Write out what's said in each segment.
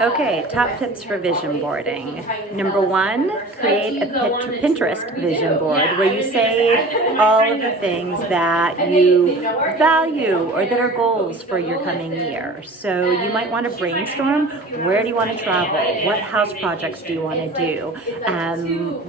Okay, top tips for vision boarding. Number one, create a Pinterest vision board where you save all of the things that you value or that are goals for your coming year. So you might want to brainstorm, where do you want to travel? What house projects do you want to do?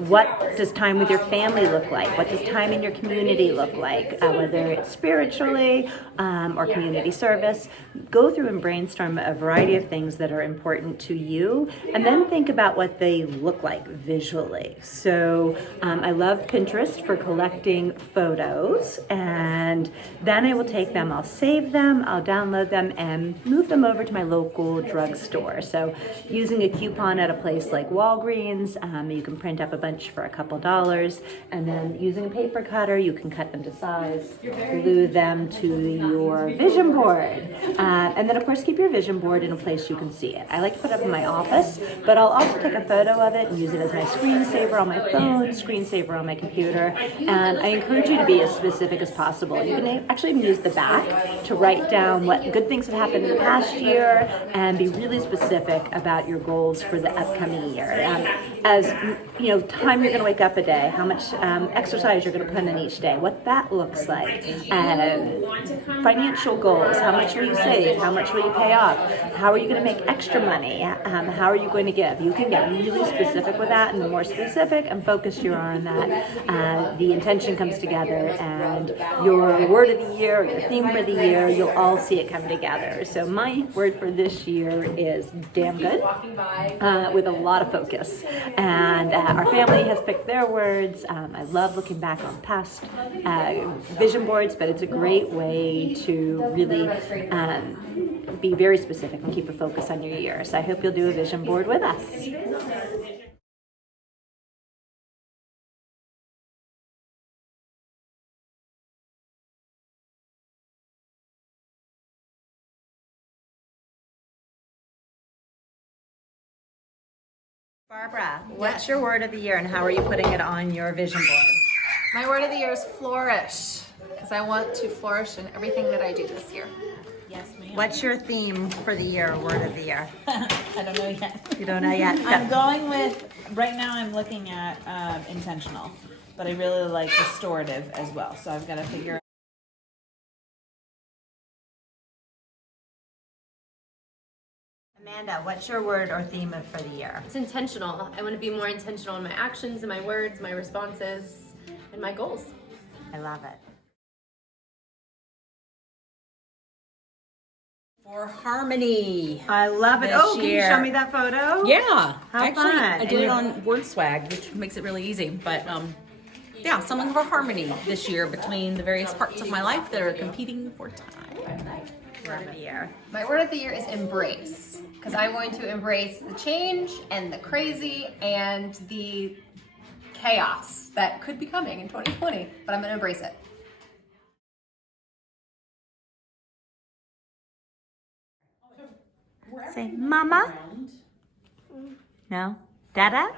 What does time with your family look like? What does time in your community look like? Whether it's spiritually or community service. Go through and brainstorm a variety of things that are important to you, and then think about what they look like visually. So I love Pinterest for collecting photos, and then I will take them, I'll save them, I'll download them and move them over to my local drugstore. So using a coupon at a place like Walgreens, you can print up a bunch for a couple dollars, and then using a paper cutter, you can cut them to size, glue them to your vision board, and then of course keep your vision board in a place you can see it. I like to put it up in my office, but I'll also take a photo of it and use it as my screensaver on my phone, screensaver on my computer, and I encourage you to be as specific as possible. You can actually even use the back to write down what good things have happened in the past year and be really specific about your goals for the upcoming year. As you know, time you're going to wake up a day, how much exercise you're going to put in each day, what that looks like, financial goals, how much will you save, how much will you pay off, how are you going to make extra money, how are you going to give. You can get really specific with that, and the more specific and focused you are on that, the intention comes together, and your word of the year or your theme for the year, you'll all see it come together. So my word for this year is damn good, with a lot of focus. And our family has picked their words. I love looking back on past vision boards, but it's a great way to really be very specific and keep a focus on your year. So I hope you'll do a vision board with us. Barbara, what's your word of the year and how are you putting it on your vision board? My word of the year is flourish, because I want to flourish in everything that I do this year. Yes, ma'am. What's your theme for the year, word of the year? I don't know yet. You don't know yet? I'm going with, right now I'm looking at intentional, but I really like restorative as well. So I've got to figure out. Amanda, what's your word or theme for the year? It's intentional. I want to be more intentional in my actions and my words, my responses, and my goals. I love it. For harmony. I love it. This Oh, can you year. show me that photo? Yeah. How Actually, fun. I did And it on WordSwag, which makes it really easy. But yeah, something for harmony this year between the various parts of my life that are competing for time. Word of the year. My word of the year is embrace, because I'm going to embrace the change and the crazy and the chaos that could be coming in 2020, but I'm going to embrace it. Say, Mama? No? Dada?